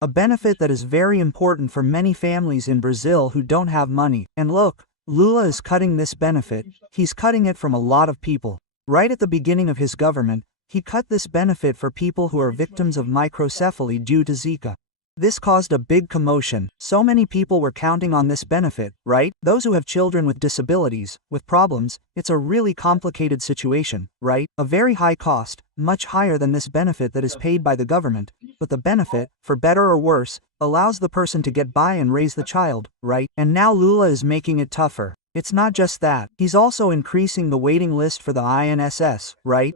A benefit that is very important for many families in Brazil who don't have money. And look, Lula is cutting this benefit. He's cutting it from a lot of people. Right at the beginning of his government, he cut this benefit for people who are victims of microcephaly due to Zika. This caused a big commotion. So many people were counting on this benefit, right? Those who have children with disabilities, with problems, it's a really complicated situation, right? A very high cost, much higher than this benefit that is paid by the government. But the benefit, for better or worse, allows the person to get by and raise the child, right? And now Lula is making it tougher. It's not just that. He's also increasing the waiting list for the INSS, right?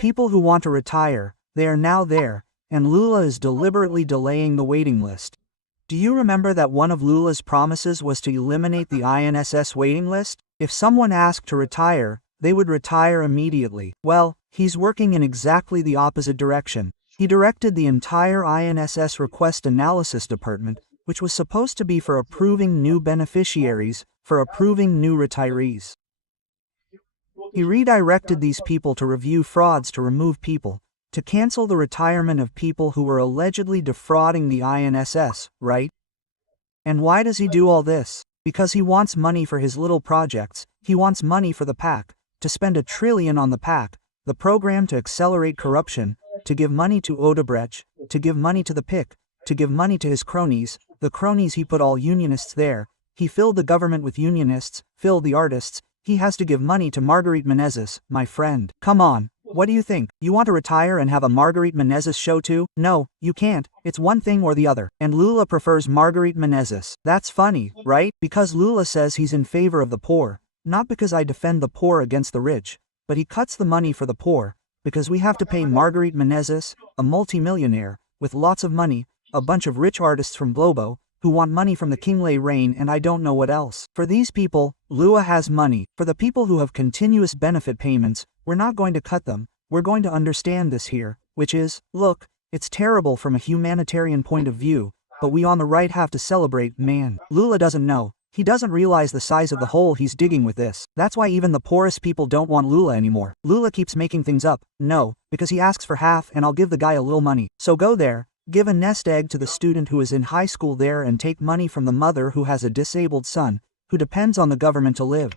People who want to retire, they are now there. And Lula is deliberately delaying the waiting list. Do you remember that one of Lula's promises was to eliminate the INSS waiting list? If someone asked to retire, they would retire immediately. Well, he's working in exactly the opposite direction. He directed the entire INSS request analysis department, which was supposed to be for approving new beneficiaries, for approving new retirees. He redirected these people to review frauds, to remove people, to cancel the retirement of people who were allegedly defrauding the INSS, right? And why does he do all this? Because he wants money for his little projects. He wants money for the PAC, to spend $1 trillion on the PAC, the program to accelerate corruption, to give money to Odebrecht, to give money to the PIC, to give money to his cronies. The cronies, he put all unionists there. He filled the government with unionists, filled the artists. He has to give money to Margarite Menezes, my friend. Come on. What do you think? You want to retire and have a Margarite Menezes show too? No, you can't. It's one thing or the other. And Lula prefers Margarite Menezes. That's funny, right? Because Lula says he's in favor of the poor. Not because I defend the poor against the rich. But he cuts the money for the poor. Because we have to pay Margarite Menezes, a multimillionaire, with lots of money, a bunch of rich artists from Globo, who want money from the Kingley Rain and I don't know what else. For these people, Lula has money. For the people who have continuous benefit payments, we're not going to cut them. We're going to understand this here, which is, look, it's terrible from a humanitarian point of view, but we on the right have to celebrate, man. Lula doesn't know. He doesn't realize the size of the hole he's digging with this. That's why even the poorest people don't want Lula anymore. Lula keeps making things up. No, because he asks for half and I'll give the guy a little money. So go there. Give a nest egg to the student who is in high school there and take money from the mother who has a disabled son, who depends on the government to live.